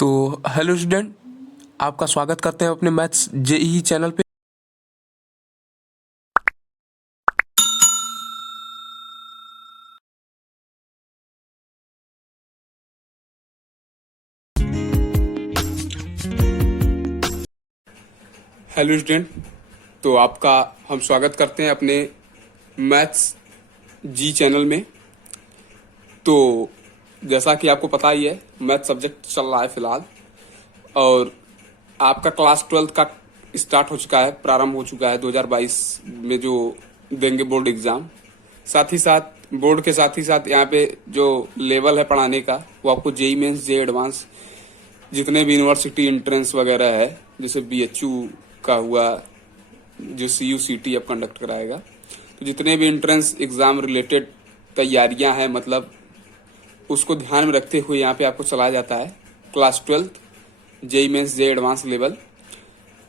तो hello student, आपका स्वागत करते हैं अपने मैथ्स जेईई चैनल पे। हेलो स्टूडेंट, तो आपका हम स्वागत करते हैं अपने मैथ्स जी चैनल में। तो जैसा कि आपको पता ही है, मैथ सब्जेक्ट चल रहा है फिलहाल, और आपका क्लास 12 का स्टार्ट हो चुका है, प्रारंभ हो चुका है 2022 में जो देंगे बोर्ड एग्जाम। साथ ही साथ बोर्ड के साथ ही साथ यहाँ पे जो लेवल है पढ़ाने का, वो आपको जेई मेंस जे एडवांस जितने भी यूनिवर्सिटी एंट्रेंस वगैरह है, जैसे बीएचयू का हुआ, जो सीयूसीटी अब कंडक्ट कराएगा, तो जितने भी एंट्रेंस एग्जाम रिलेटेड तैयारियां हैं, मतलब उसको ध्यान में रखते हुए यहाँ पे आपको चलाया जाता है क्लास 12 जेई मेंस जे एडवांस लेवल।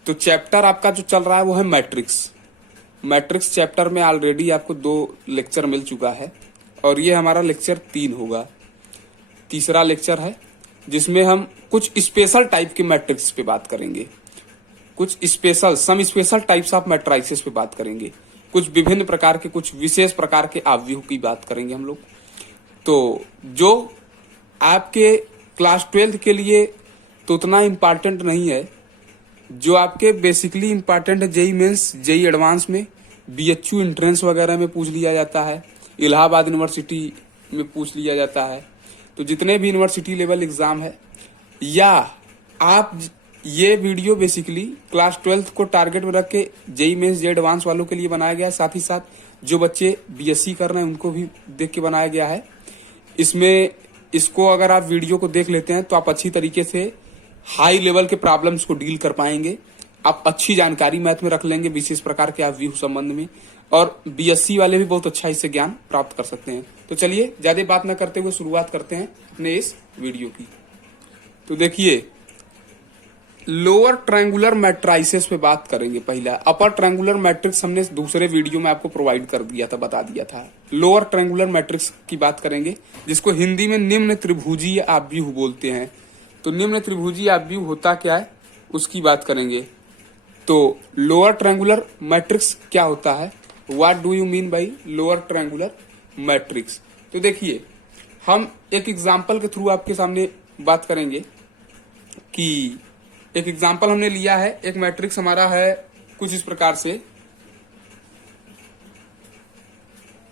तो चैप्टर आपका जो चल रहा है वो है मैट्रिक्स चैप्टर में ऑलरेडी आपको 2 लेक्चर मिल चुका है, और ये हमारा लेक्चर 3 होगा, तीसरा लेक्चर है, जिसमें हम कुछ स्पेशल टाइप के मैट्रिक्स पे बात करेंगे, कुछ some special types of matrices पे बात करेंगे, कुछ विभिन्न प्रकार के, कुछ विशेष प्रकार के आव्यूह की बात करेंगे हम लोग। तो जो आपके क्लास 12 के लिए तो उतना इम्पोर्टेंट नहीं है, जो आपके बेसिकली इम्पोर्टेंट है जेई मेंस जेई एडवांस में, बीएचयू एंट्रेंस वगैरह में पूछ लिया जाता है, इलाहाबाद यूनिवर्सिटी में पूछ लिया जाता है। तो जितने भी यूनिवर्सिटी लेवल एग्जाम है, या आप ये वीडियो बेसिकली क्लास 12 को टारगेट में रख के जेई मेंस जे एडवांस वालों के लिए बनाया गया है, साथ ही साथ जो बच्चे बीएससी कर रहे हैं उनको भी देख के बनाया गया है। इसको अगर आप वीडियो को देख लेते हैं तो आप अच्छी तरीके से हाई लेवल के प्रॉब्लम्स को डील कर पाएंगे, आप अच्छी जानकारी मैथ में रख लेंगे विशेष प्रकार के आप व्यू संबंध में, और बीएससी वाले भी बहुत अच्छा इससे ज्ञान प्राप्त कर सकते हैं। तो चलिए ज्यादा बात न करते हुए शुरुआत करते हैं अपने इस वीडियो की। तो देखिए, लोअर ट्रायंगुलर मैट्राइसेस पे बात करेंगे। पहला अपर ट्रायंगुलर मैट्रिक्स हमने दूसरे वीडियो में आपको प्रोवाइड कर दिया था, बता दिया था। लोअर ट्रायंगुलर मैट्रिक्स की बात करेंगे, जिसको हिंदी में निम्न त्रिभुजीय आव्यूह बोलते हैं। तो निम्न त्रिभुजीय आव्यूह होता क्या है, उसकी बात करेंगे। तो लोअर ट्रायंगुलर मैट्रिक्स क्या होता है, what do you mean by lower triangular matrix. तो देखिए, हम एक एग्जाम्पल के थ्रू आपके सामने बात करेंगे कि एक एग्जाम्पल हमने लिया है, एक मैट्रिक्स हमारा है कुछ इस प्रकार से,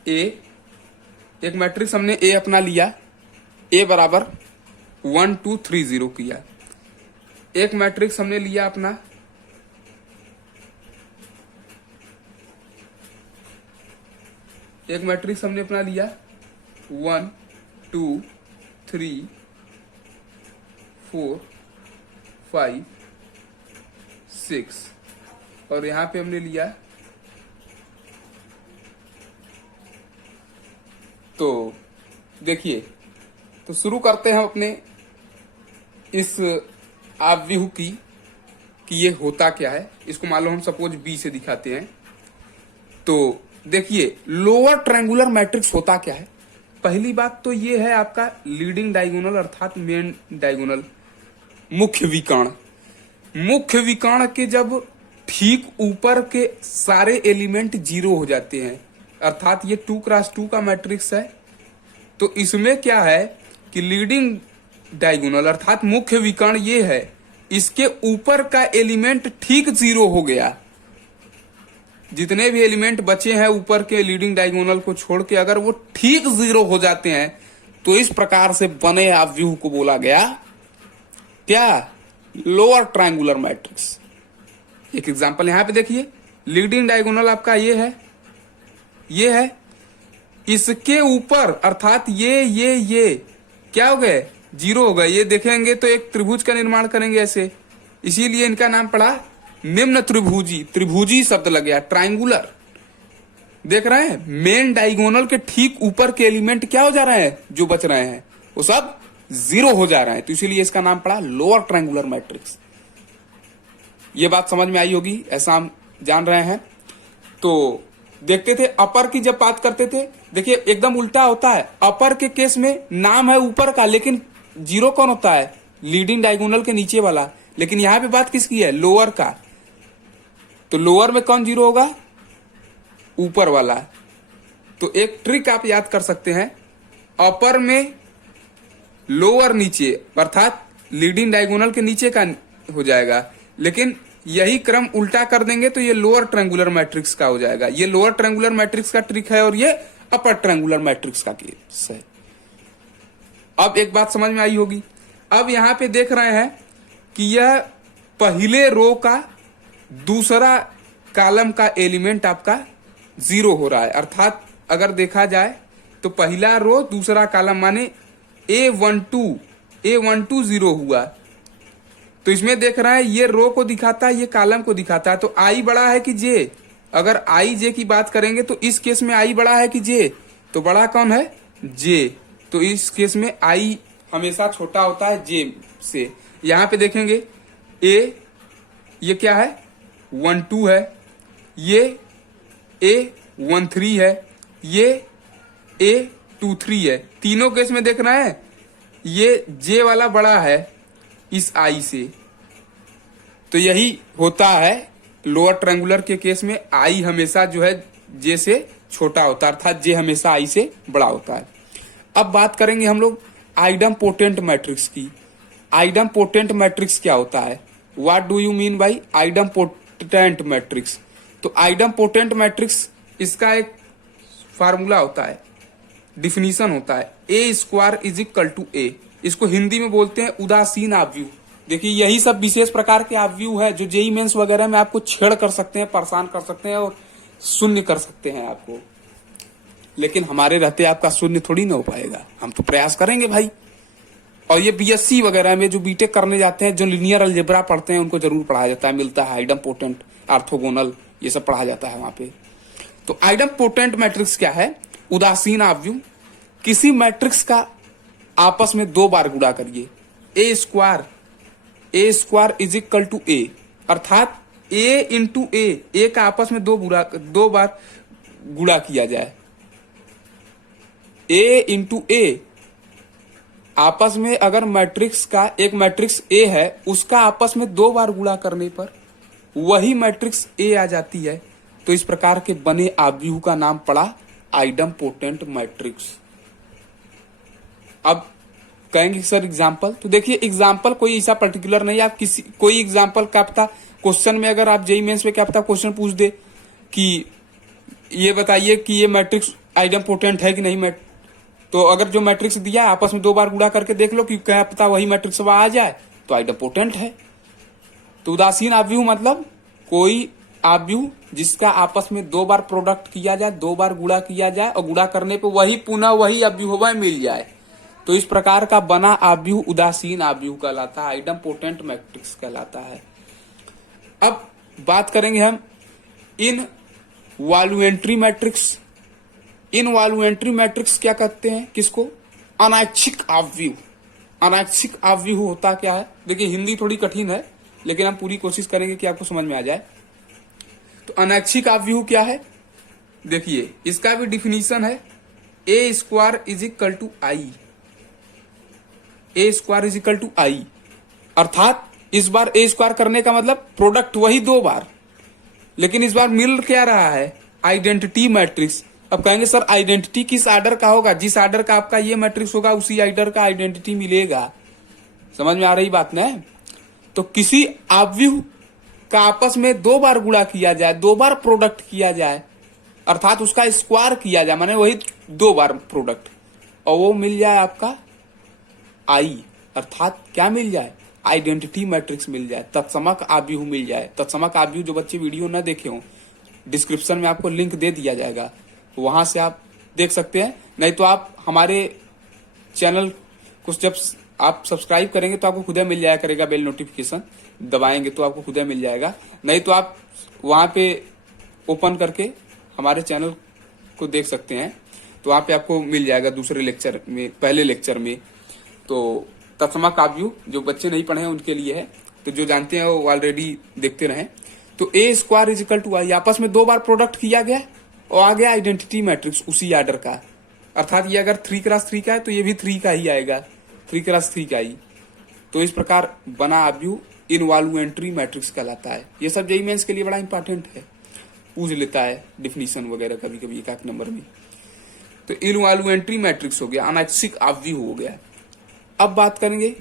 एक मैट्रिक्स हमने ए अपना लिया, ए बराबर 1 2 3 0 किया। एक मैट्रिक्स हमने लिया अपना एक मैट्रिक्स हमने अपना लिया 1 2 3 4 5 6, और यहां पे हमने लिया। तो देखिए, तो शुरू करते हैं अपने इस आव्यूह की कि ये होता क्या है। इसको मान लो हम सपोज बी से दिखाते हैं। तो देखिए, लोअर ट्रायंगुलर मैट्रिक्स होता क्या है। पहली बात तो ये है आपका लीडिंग डायगोनल अर्थात मेन डायगोनल, मुख्य विकर्ण के जब ठीक ऊपर के सारे एलिमेंट 0 हो जाते हैं, अर्थात ये 2x2 का मैट्रिक्स है। तो इसमें क्या है कि लीडिंग डायगोनल अर्थात मुख्य विकर्ण ये है, इसके ऊपर का एलिमेंट ठीक 0 हो गया। जितने भी एलिमेंट बचे हैं ऊपर के लीडिंग डायगोनल को छोड़ के, अगर वो ठीक 0 हो जाते हैं, तो इस प्रकार से बने आव्यूह को बोला गया क्या, लोअर ट्रायंगुलर मैट्रिक्स। एक एग्जांपल यहां पे देखिए, लीडिंग डायगोनल आपका ये है, इसके ऊपर अर्थात ये क्या हो गए, 0 हो गए। ये देखेंगे तो एक त्रिभुज का निर्माण करेंगे ऐसे, इसीलिए इनका नाम पड़ा निम्न त्रिभुजी शब्द लग गया, ट्रायंगुलर। देख रहे हैं, मेन डायगोनल के ठीक ऊपर के एलिमेंट क्या हो जा रहे हैं, जो बच रहे हैं वो सब 0 हो जा रहे हैं, तो इसीलिए इसका नाम पड़ा लोअर ट्रायंगुलर मैट्रिक्स। ये बात समझ में आई होगी, ऐसा हम जान रहे हैं। तो देखते थे अपर की जब बात करते थे, देखिए एकदम उल्टा होता है। अपर के केस में नाम है ऊपर का, लेकिन 0 कौन होता है, लीडिंग डायगोनल के नीचे वाला, लेकिन यहां पे बात किसकी है, लोअर का। तो लोअर में कौन जीरो होगा, ऊपर वाला। तो एक ट्रिक आप याद कर सकते हैं, अपर में लोअर नीचे, अर्थात लीडिंग डायगोनल के नीचे का हो जाएगा, लेकिन यही क्रम उल्टा कर देंगे तो ये लोअर ट्रायंगुलर मैट्रिक्स का हो जाएगा। ये लोअर ट्रायंगुलर मैट्रिक्स का ट्रिक है और ये अपर ट्रायंगुलर मैट्रिक्स का केस है। अब एक बात समझ में आई होगी। अब यहां पे देख रहे हैं कि यह पहले रो का दूसरा कॉलम का एलिमेंट आपका जीरो हो रहा है, अर्थात अगर देखा जाए तो पहला रो दूसरा कॉलम माने A12 जीरो हुआ। तो इसमें देख रहा है ये रो को दिखाता है, ये कॉलम को दिखाता है। तो आई बड़ा है कि जे, अगर आई जे की बात करेंगे तो इस केस में आई बड़ा है कि जे, तो बड़ा कौन है, जे। तो इस केस में आई हमेशा छोटा होता है जे से। यहां पे देखेंगे ये क्या है, 12 है, ये A13 है, ये A23 है। तीनों केस में देख रहे हैं ये जे वाला बड़ा है इस आई से। तो यही होता है लोअर ट्रायंगुलर के केस में, आई हमेशा जो है जे से छोटा होता है, अर्थात जे हमेशा आई से बड़ा होता है। अब बात करेंगे हम लोग आइडम्पोटेंट मैट्रिक्स की। आइडम्पोटेंट मैट्रिक्स क्या होता है, what do you mean by idempotent matrix. तो आइडम्पोटेंट मैट्रिक्स, इसका एक फार्मूला होता है, डिफिनीशन होता है, A square is equal to ए। इसको हिंदी में बोलते हैं उदासीन आव्यूह। देखिए यही सब विशेष प्रकार के आव्यूह है जो जेई मेंस वगैरह में आपको छेड़ कर सकते हैं, परेशान कर सकते हैं और शून्य कर सकते हैं आपको। लेकिन हमारे रहते आपका शून्य थोड़ी ना हो पाएगा, हम तो प्रयास करेंगे भाई। और ये बीएससी वगैरह में जो बीटेक करने जाते हैं, जो लिनियर अलजेब्रा पढ़ते हैं, उनको जरूर पढ़ाया जाता है, मिलता है आइडम्पोटेंट, ऑर्थोगोनल, ये सब पढ़ा जाता है वहां पे। तो आइडम्पोटेंट मैट्रिक्स क्या है, उदासीन आव्यूह। किसी मैट्रिक्स का आपस में दो बार गुणा करिए, ए स्क्वायर इज इक्वल टू ए, अर्थात ए इंटू ए का आपस में दो बार गुणा किया जाए। ए इंटू ए आपस में, अगर मैट्रिक्स का, एक मैट्रिक्स ए है, उसका आपस में दो बार गुणा करने पर वही मैट्रिक्स ए आ जाती है। तो इस प्रकार के बने आव्यूह का नाम पड़ा आइडम्पोटेंट मैट्रिक्स। अब कहेंगे सर एग्जाम्पल, तो देखिए एग्जाम्पल कोई ऐसा पर्टिकुलर नहीं, आप किसी कोई एग्जाम्पल क्या पता क्वेश्चन में, अगर आप जेईई मेंस में क्या पता क्वेश्चन पूछ दे कि ये बताइए कि ये मैट्रिक्स आइडम्पोटेंट है कि नहीं। तो अगर जो मैट्रिक्स दिया है आपस में दो बार गुणा करके देख लो कि क्या पता वही मैट्रिक्स आ जाए, तो आइडम्पोटेंट है। तो उदासीन आव्यूह मतलब कोई आव्यूह जिसका आपस में दो बार प्रोडक्ट किया जाए, दो बार गुणा किया जाए और गुणा करने पे वही पुनः वही आव्यूह मिल जाए, तो इस प्रकार का बना आव्यूह उदासीन आव्यूह कहलाता है, आइडम्पोटेंट मैट्रिक्स कहलाता है। अब बात करेंगे हम इन वॉल्यूमेंट्री मैट्रिक्स। इन वॉल्यूमेंट्री मैट्रिक्स क्या कहते हैं, किसको, अनैच्छिक आव्यूह। अनैच्छिक आव्यूह होता क्या है, देखिए हिंदी थोड़ी कठिन है लेकिन हम पूरी कोशिश करेंगे कि आपको समझ में आ जाए। तो अनैच्छिक आव्यूह क्या है, देखिए इसका भी डिफिनीशन है, A square is equal to I. A square is equal to I, अर्थात इस बार ए स्क्वायर करने का मतलब प्रोडक्ट वही दो बार, लेकिन इस बार मिल क्या रहा है, आइडेंटिटी मैट्रिक्स। अब कहेंगे सर आइडेंटिटी किस आर्डर का होगा, जिस आर्डर का आपका ये मैट्रिक्स होगा उसी आर्डर का आइडेंटिटी मिलेगा। समझ में आ रही बात ना। तो किसी आव्यूह का आपस में दो बार गुणा किया जाए, दो बार प्रोडक्ट किया जाए, अर्थात उसका स्क्वायर किया जाए, माने वही दो बार प्रोडक्ट, और वो मिल जाए आपका आई, अर्थात क्या मिल जाए, आइडेंटिटी मैट्रिक्स मिल जाए, तत्समक आव्यूह मिल जाए। तत्समक आव्यूह जो बच्चे वीडियो न देखे हो, डिस्क्रिप्शन में आपको लिंक दे दिया जाएगा, वहां से आप देख सकते हैं। नहीं तो आप हमारे चैनल को जब आप सब्सक्राइब करेंगे तो आपको खुद ही मिल जाया करेगा, बेल नोटिफिकेशन दबाएंगे तो आपको खुद ही मिल जाएगा। नहीं तो आप वहां पे ओपन करके हमारे चैनल को देख सकते हैं, तो वहां पे आपको मिल जाएगा दूसरे लेक्चर में, पहले लेक्चर में। तो तत्समक आव्यूह जो बच्चे नहीं पढ़े हैं उनके लिए है, तो जो जानते हैं वो ऑलरेडी देखते रहे। तो ए स्क्वायर इज इक्वल टू आई, आपस में दो बार प्रोडक्ट किया गया और आ गया आइडेंटिटी मैट्रिक्स उसी आर्डर का, अर्थात ये अगर 3x3 का है तो ये भी 3 का ही आएगा, 3x3 का ही। तो इस प्रकार बना आव्यूह इनवॉल्यूएंट्री मैट्रिक्स कहलाता है। ये सब जेईई मेंस के लिए बड़ा इंपॉर्टेंट है, पूछ लेता है डिफिनीशन वगैरह कभी कभी एक नंबर में। तो इनवॉल्यूएंट्री मैट्रिक्स हो गया, अनैच्छिक आव्यूह हो गया। अब बात करेंगे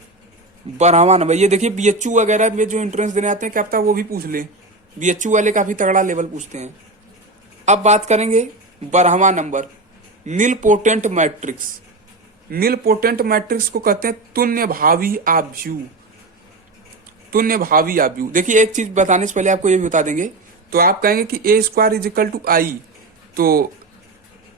12वां नंबर। ये देखिए बीएचयू वगैरह में जो एंट्रेंस देने आते हैं, क्या पता वो भी पूछ ले, बीएचयू वाले काफी तगड़ा लेवल पूछते हैं। अब बात करेंगे 12वां number, nilpotent matrix. Nilpotent matrix को कहते हैं तुल्य भावी आव्यूह। तुल्य भावी आव्यूह, देखिए एक चीज बताने से पहले आपको ये भी बता देंगे। तो आप कहेंगे कि ए स्क्वायर इज इक्वल टू आई, तो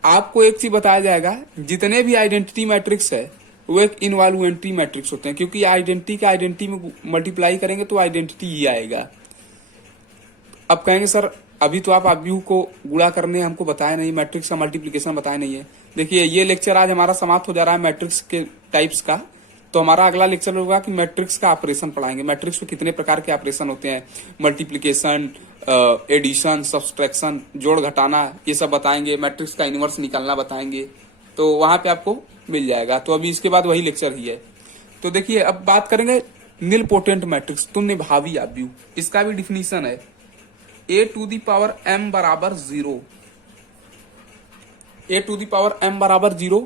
आपको एक चीज बताया जाएगा, जितने भी आइडेंटिटी मैट्रिक्स है वो एक इनवॉल्यूएंट्री मैट्रिक्स होते हैं, क्योंकि आइडेंटिटी का आइडेंटिटी में मल्टीप्लाई करेंगे तो आइडेंटिटी ही आएगा। अब कहेंगे सर अभी तो आप आव्यूह को गुणा करने हमको बताया नहीं, मैट्रिक्स का मल्टीप्लीकेशन बताया नहीं है। देखिए ये लेक्चर आज हमारा समाप्त हो जा रहा है मैट्रिक्स के टाइप्स का, तो हमारा अगला लेक्चर होगा कि मैट्रिक्स का ऑपरेशन पढ़ाएंगे। मैट्रिक्स में कितने प्रकार के ऑपरेशन होते हैं, मल्टीप्लीकेशन, एडिशन, सब्सट्रैक्शन, जोड़ घटाना, ये सब बताएंगे। मैट्रिक्स का इनवर्स निकालना बताएंगे, तो वहां पे आपको मिल जाएगा। तो अभी इसके बाद वही लेक्चर ही है। तो देखिए अब बात करेंगे नीलपोटेंट मैट्रिक्स, तुल्य भावी आव्यूह। इसका भी डिफिनीशन है, a to the power m बराबर 0। a to the power m बराबर 0,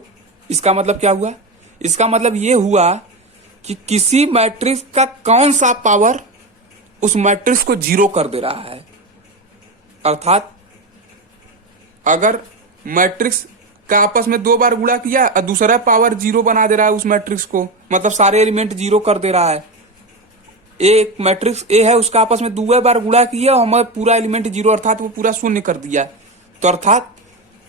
इसका मतलब क्या हुआ? इसका मतलब ये हुआ कि किसी मैट्रिक्स का कौन सा पावर उस मैट्रिक्स को 0 कर दे रहा है। अर्थात अगर मैट्रिक्स का आपस में 2 बार गुणा किया और दूसरा पावर 0 बना दे रहा है उस मैट्रिक्स को, मतलब सारे एलिमेंट 0 कर दे रहा है। एक मैट्रिक्स ए है, उसका आपस में 2 बार गुणा किया और हमें पूरा एलिमेंट 0, अर्थात वो पूरा शून्य कर दिया। तो अर्थात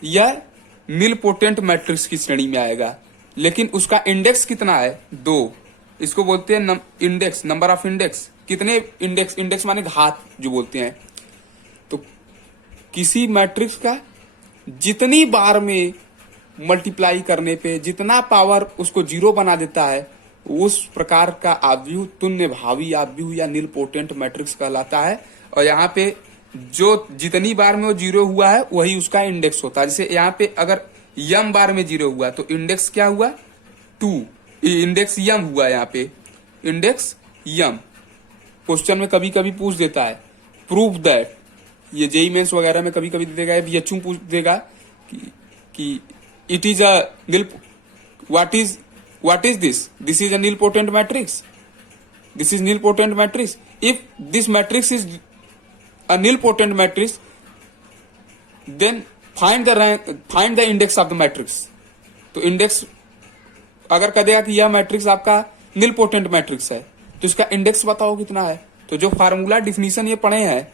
यह नीलपोटेंट मैट्रिक्स की श्रेणी में आएगा। लेकिन उसका इंडेक्स कितना है? 2। इसको बोलते हैं इंडेक्स, नंबर ऑफ इंडेक्स। कितने इंडेक्स? इंडेक्स माने घात जो बोलते हैं। तो किसी मैट्रिक्स का जितनी बार में मल्टीप्लाई करने पे जितना पावर उसको 0 बना देता है, उस प्रकार का आव्यूह तुल्य भावी आव्यूह या नीलपोटेंट मैट्रिक्स कहलाता है। और यहाँ पे जो जितनी बार में वो 0 हुआ है वही उसका इंडेक्स होता है। जैसे यहाँ पे अगर यम बार में 0 हुआ तो इंडेक्स क्या हुआ? 2। इंडेक्स यम हुआ, यहाँ पे इंडेक्स यम। क्वेश्चन में कभी कभी पूछ देता है प्रूफ दैट, ये जेईई मेंस वगैरह में कभी कभी देगा, बीएचयू पूछ देगा कि it is a what is this? This is a nilpotent matrix. This is nilpotent matrix. If this matrix is a nilpotent matrix, then find the index of the matrix. तो index अगर कह देगा कि यह matrix आपका nilpotent matrix है, तो इसका इंडेक्स बताओ कितना है। तो जो फार्मूला डिफिनीशन ये पढ़े हैं,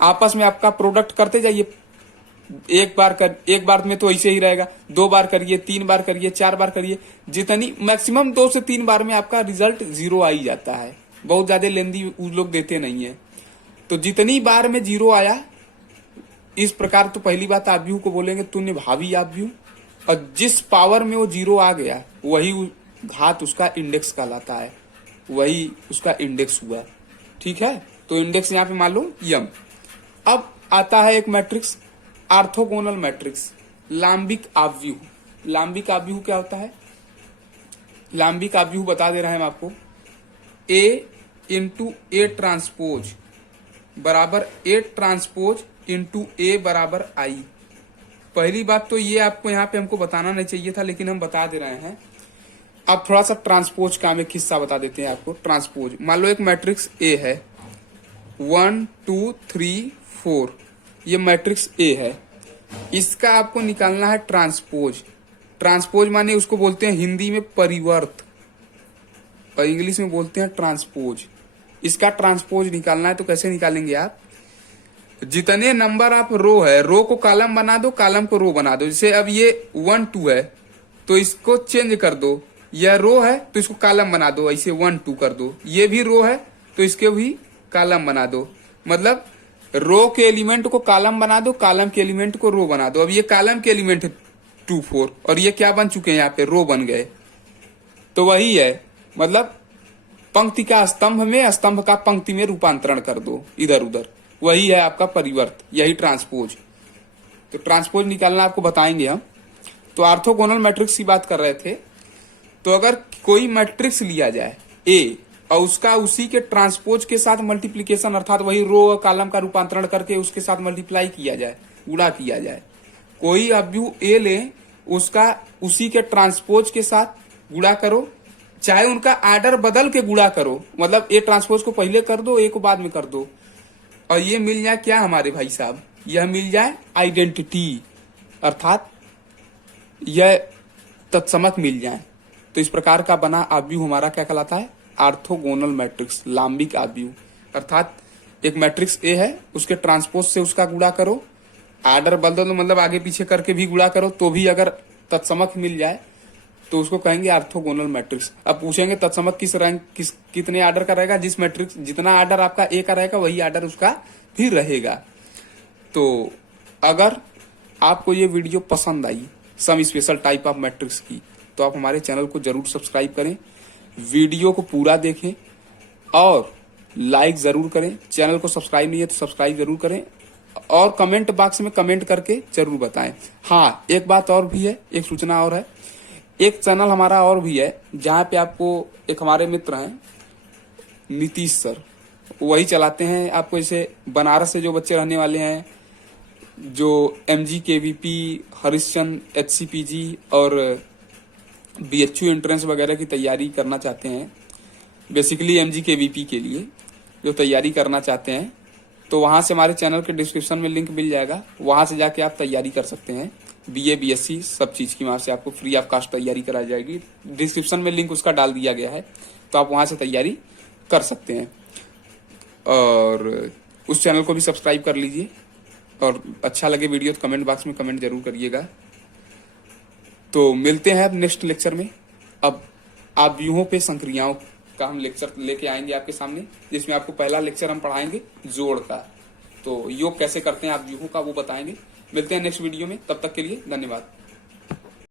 आपस में आपका प्रोडक्ट करते जाइए। एक बार में तो ऐसे ही रहेगा, 2 बार करिए, 3 बार करिए, 4 बार करिए, जितनी मैक्सिमम 2 से 3 बार में आपका रिजल्ट 0 आ ही जाता है। बहुत ज्यादा लेंदी उस लोग देते नहीं है। तो जितनी बार में 0 आया, इस प्रकार तो पहली बात आव्यूह को बोलेंगे तुल्य भावी आव्यूह। और जिस पावर में वो 0 आ गया वही घात उसका इंडेक्स कहलाता है, वही उसका इंडेक्स हुआ। ठीक है, तो इंडेक्स यहाँ पे मान लो यम। अब आता है एक मैट्रिक्स ऑर्थोगोनल मैट्रिक्स, लांबिक आव्यूह। लांबिक आव्यूह क्या होता है? लांबिक आव्यूह बता दे रहे हैं हम आपको, A इंटू ए ट्रांसपोज बराबर A ट्रांसपोज इंटू ए बराबर I। पहली बात तो ये आपको यहाँ पे हमको बताना नहीं चाहिए था, लेकिन हम बता दे रहे हैं। अब थोड़ा सा ट्रांसपोज का हम एक हिस्सा बता देते हैं आपको। ट्रांसपोज, मान लो एक मैट्रिक्स A है, 1 2 3 4, ये मैट्रिक्स A है। इसका आपको निकालना है ट्रांसपोज। ट्रांसपोज माने उसको बोलते हैं हिंदी में परिवर्त और इंग्लिश में बोलते हैं ट्रांसपोज। इसका ट्रांसपोज निकालना है तो कैसे निकालेंगे आप? जितने नंबर आप रो है, रो को कॉलम बना दो, कॉलम को रो बना दो। जैसे अब ये 1 2 है तो इसको चेंज कर दो, यह रो है तो इसको कॉलम बना दो, ऐसे 1 2 कर दो। ये भी रो है तो इसके भी कॉलम बना दो। मतलब रो के एलिमेंट को कॉलम बना दो, कॉलम के एलिमेंट को रो बना दो। अब ये कॉलम के एलिमेंट है 2 4 और ये क्या बन चुके हैं? यहाँ पे रो बन गए। तो वही है, मतलब पंक्ति का स्तंभ में, स्तंभ का पंक्ति में रूपांतरण कर दो इधर उधर, वही है आपका परिवर्त, यही ट्रांसपोज। तो ट्रांसपोज निकालना आपको बताएंगे हम। तो ऑर्थोगोनल मैट्रिक्स की बात कर रहे थे। तो अगर कोई मैट्रिक्स लिया जाए, ए और उसका उसी के ट्रांसपोज के साथ मल्टीप्लीकेशन अर्थात वही रो और कॉलम का रूपांतरण करके उसके साथ मल्टीप्लाई किया जाए, गुणा किया जाए। कोई अव्यू ए ले, उसका उसी के ट्रांसपोज के साथ गुणा करो, चाहे उनका आर्डर बदल के गुणा करो, मतलब ए ट्रांसपोज को पहले कर दो, ए को बाद में कर दो, और ये मिल जाए क्या हमारे भाई साहब, यह मिल जाए आइडेंटिटी, अर्थात यह तत्समक मिल जाए। तो इस प्रकार का बना आव्यूह हमारा क्या कहलाता है, ऑर्थोगोनल मैट्रिक्स, लांबिक आव्यूह। अर्थात एक मैट्रिक्स ए है, उसके ट्रांसपोज से उसका गुणा करो, आर्डर बदल दो, मतलब आगे पीछे करके भी गुणा करो, तो भी अगर तत्समक मिल जाए तो उसको कहेंगे ऑर्थोगोनल मैट्रिक्स। अब पूछेंगे तत्समक किस रैंक कितने आर्डर का रहेगा, जिस मैट्रिक्स जितना आर्डर आपका ए का रहेगा वही आर्डर उसका भी रहेगा। तो अगर आपको ये वीडियो पसंद आई some special type of matrix की, तो आप हमारे चैनल को जरूर सब्सक्राइब करें, वीडियो को पूरा देखें और लाइक जरूर करें। चैनल को सब्सक्राइब नहीं है तो सब्सक्राइब जरूर करें और कमेंट बॉक्स में कमेंट करके जरूर बताएं। हाँ, एक बात और भी है, एक सूचना और है, एक चैनल हमारा और भी है जहाँ पे आपको एक हमारे मित्र हैं नीतीश सर, वही चलाते हैं। आपको जैसे बनारस से जो बच्चे रहने वाले हैं, जो MG KVP, हरिश्चंद्र HCPG और BHU एंट्रेंस वगैरह की तैयारी करना चाहते हैं, बेसिकली MG KVP के लिए जो तैयारी करना चाहते हैं, तो वहां से हमारे चैनल के डिस्क्रिप्शन में लिंक मिल जाएगा, वहां से जाके आप तैयारी कर सकते हैं। BA BSc सब चीज की वहां से आपको फ्री ऑफ कास्ट तैयारी कराई जाएगी। डिस्क्रिप्शन में लिंक उसका डाल दिया गया है, तो आप वहां से तैयारी कर सकते हैं। और उस चैनल को भी सब्सक्राइब कर लीजिए और अच्छा लगे वीडियो तो कमेंट बॉक्स में कमेंट जरूर करिएगा। तो मिलते हैं अब नेक्स्ट लेक्चर में। अब आव्यूहों पे संक्रियाओं का हम लेक्चर लेके आएंगे आपके सामने, जिसमें आपको पहला लेक्चर हम पढ़ाएंगे जोड़ का, तो योग कैसे करते हैं आव्यूहों का वो बताएंगे। मिलते हैं नेक्स्ट वीडियो में, तब तक के लिए धन्यवाद।